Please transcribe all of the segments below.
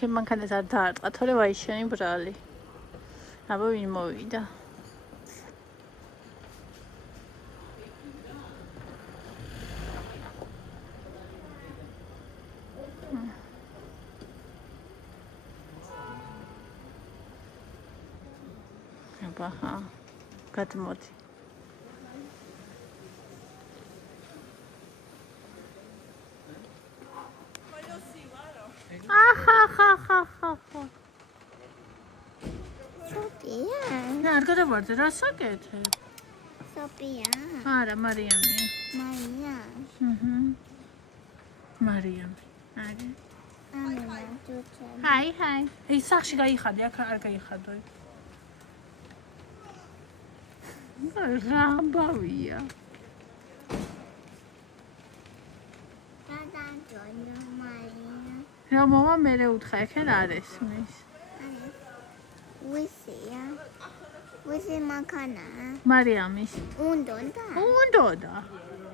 ჩემ მანქანას არ დაარტყა, თორე ვაი შენი ბრალი. აბა ვინ მოვიდა? აბა, გადმოდი. ახახახახახ. Sophia. არ გადავარდე, რა საკეთებ? Sophia. არა, მარიამია. Maria. მარიამი. არა. Amina. Tutu. ჰაი. ეს სახში გაიხადე, აქ არ გაიხადოი. რა ამბავია? Tata Jono Maria. რა მამა მერე უთხრა, ეხლა არ ესმის. Wisia. Wisi makana. მარიამის. Undonda. უნდოდა.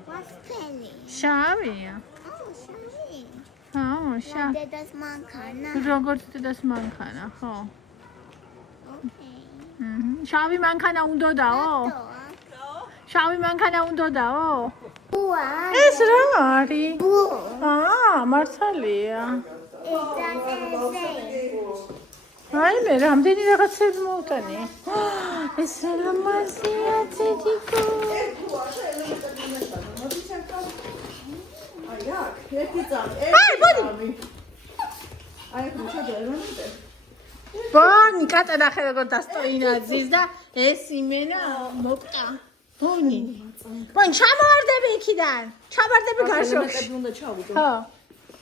What's Kelly? შავია. Oh, sorry. შა. That's makana. როგორც დედას მანქანა, ხო? Okay. შავი მანქანა უნდოდაო? შავი მანქანა უნდოდაო? Bua. ეს რა არის? Bua. მართალია. It's აი მე რამდენი რაღაცები მოვტანი. ეს ლამაზია ცედიკო. ბანი კატა ნახე როგორ დასტოინაძის და ეს იმენა მოკტა. ბონი. ბონ ჩამოვარდები იქიდან. ჩამოვარდები გარშემო. უნდა ჩავიდო. ხო.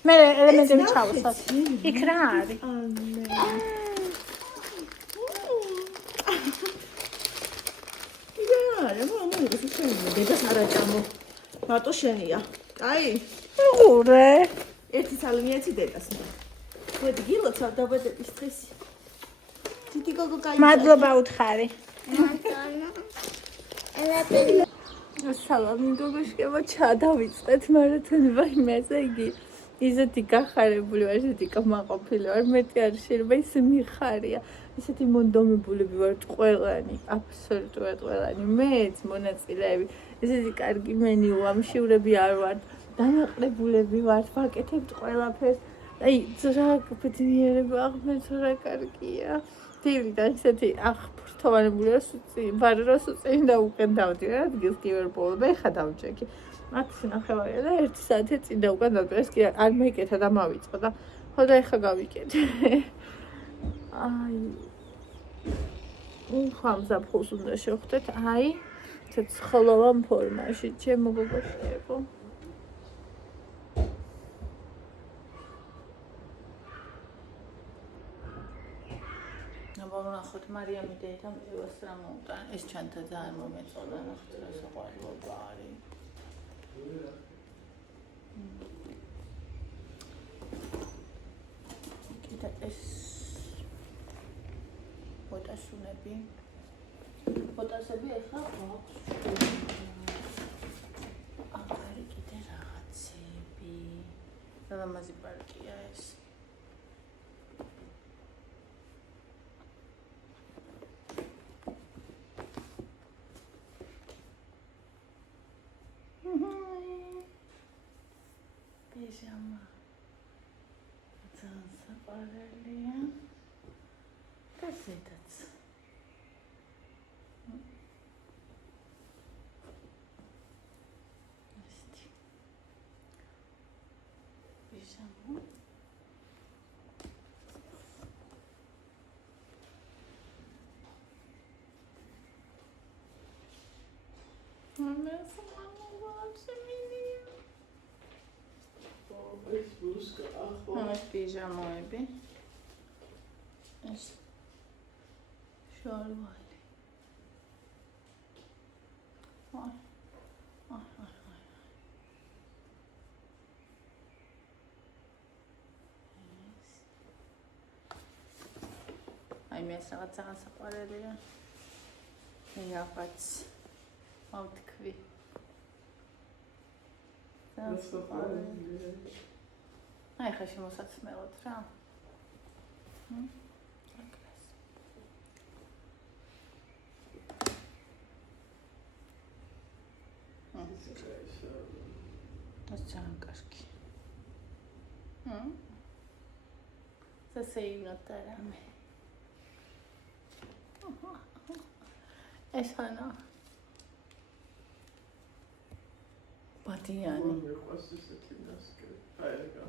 მე ელემენტები ჩავსვათ. იქ რა არის? არა, მამა ეს შენია. დედას არა ჭამო. მარტო შენია. კაი? უღურე. ერთი ცალმიაცი დედას. მოდი გილოცავ დაბადების დღეს. დიდი გოგო კაი. მადლობა უთხარი. Makana. სალამი გოგოშკება ჩადავიწყეთ მარათონება იმაზე იგი ისეთი გახარებული ვარ, ისეთი კმაყოფილი ვარ, მეტი არ შეიძლება ის მიხარია. ისეთი მონდომებულები ვართ ყველანი, აბსოლუტურად ყველანი. მეც მონაწილეები, ისეთი კარგი მენიუ ამშივრები არ ვართ, დამაყრებულები ვართ, ვაკეთებთ ყველაფერს. აი, რა ბედნიერება აღმეთ რა კარგია. დილიდან ისეთი აღფრთოვანებული ვარ, რომ წინ და უკან დავდივარ, ადგილს კი ვერ პოვებ, ეხა დავჭექი. მათი ნახევარია და 1 საათი წინ და უკან დავდივარ, ეს კი არ მეკეთა და მავიწყო და ხო და ეხა გავიკეთე. აი. უხამ ზაფხულს უნდა შევხვდეთ, აი, ცოცხლოვან ფორმაში, ჩემო გოგოშკებო. ნახოთ მარიამი დედამ ევას რა მოუტან ეს ჩანთა ძალიან მომეწონა ნახოთ რა საყვარლობა არის კიდე ეს პოტასები ახლა გვაქვს ახალი კიდე რაღაცები ლამაზი პარკია ეს Pijama. Dansa paralelea. Casetați. Este. Pijama. Mama, Mamy piżamoები. ეს შალვალი. აი მე რაღაცა საყვარელია. რაღაც ავთქვი. აი ხა შემოსაცმელად რა. ძალიან კარგი. სასეიმნოთა რამე. ეს ანა. ბადიანი. მიყვარს ისეთი ნასკე. აი რა.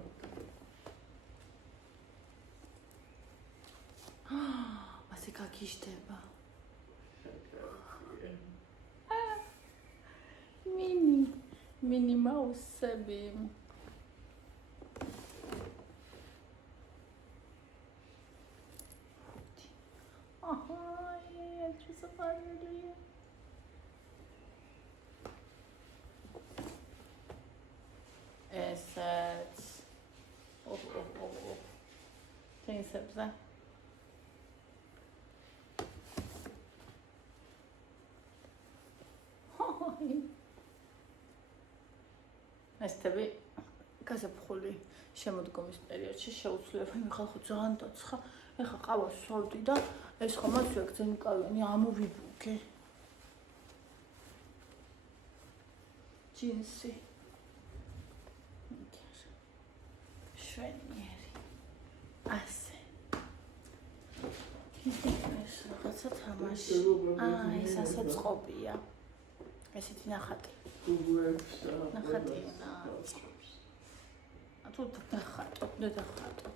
ასე გაგიშდება. mini მაუსები. შესაძლოა. ესეც. თინსებსა. ესთები გაზაფხული შემოდგომის პერიოდში შეუძლებელი მიხალხო ძალიან დაცხა. ეხა ყავას სვავდი და ეს ხომ ასე გძენკავენი ამოვიბუგე. ჯინსი. შვენიერი. ასე. ეს რაღაცა თამაში. ეს ასე წყობია. ესეთი ნახატი. ნახატი. თუ დახატო, დახატო.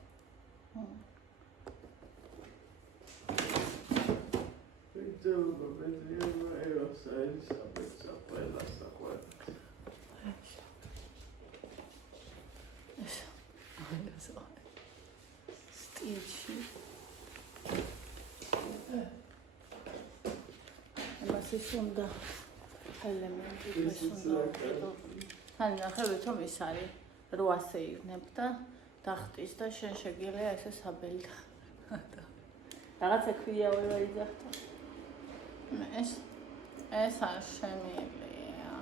ძელობა ბედრიება ეროსა ელისაბედსა ყველა საყვარელი. სტიჩი. ამას უნდა ელემენტი უნდა. ან ნახევით რომ ის არის 800 იგნებ და დახტის და შენ შეგიძლია ესე საბელი და რაღაცა ქვია ვერ იძახდა. ეს არ შემილია.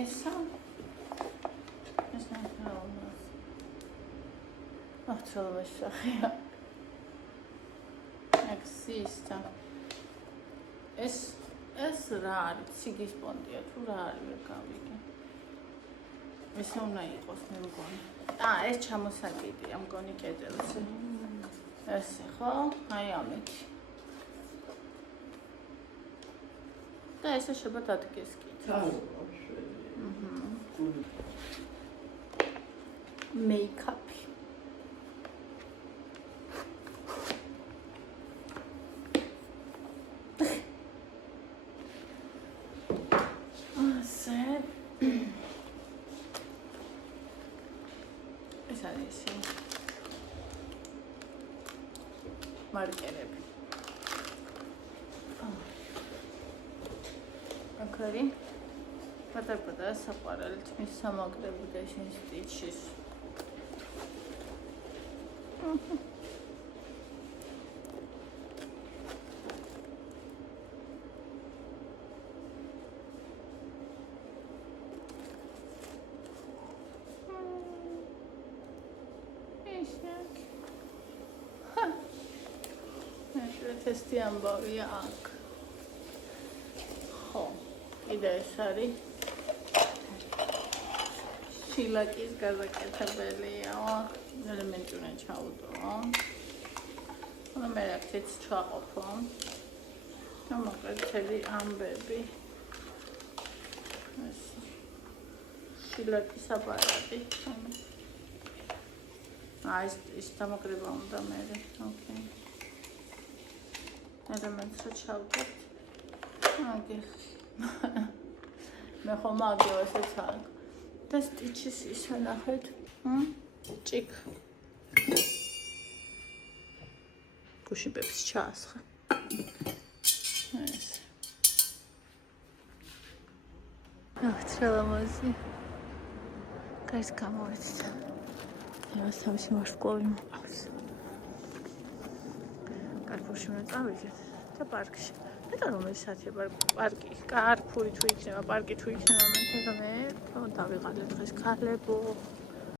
ესა ნახავთ. ახლა შეხია. ექსისტა. ეს რა არის? ციგის პონტია თუ რა არის ვერ გავიგე. ეს უნდა იყოს მე მგონი. ეს ჩამოსაკიდია მგონი კედელზე. ესე ხო? აი ამეთი. და ესე შევა დადგეს კი. მეიკაპი. მარკერები. აკარი. პატარ-პატარა საყვარელი თმის სამაგდები და შენ სტიჩის. ტესტი ამბავია აქ. ხო, კიდე ეს არის შილაკის გაზაკეთებელია. ელემენტი უნდა ჩაუდო. მე აქეთ ჩაყოფო. მომაკეთები ამბები. ეს შილაკის აპარატი. ეს დამოკრება უნდა მე. ოკეი. ელემენტს ჩავდეთ. აგი. მე ხომ აგე ესეც აქ. და სტიჩის ისე ნახეთ. ჭიქ. გუშინბებს ჩაასხა. ეს. ახლა კაის გამოვეცით. ეს თავისი ვარსკვლავი მოყავს. კარფურში უნდა წავიდეთ და პარკში. მე და რომ ეს საათი პარკი, კარფური თუ იქნება, პარკი თუ იქნება, მე დავიღალე დღეს ქალებო.